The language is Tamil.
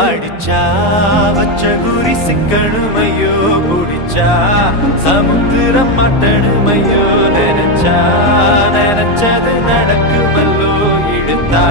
அடிச்சா வச்ச குறி சிக்கணுமையோ புடிச்சா சமுத்திரம் மட்டணுமையோ நினைச்சா நினைச்சது நடக்குமல்லோ இழுத்தா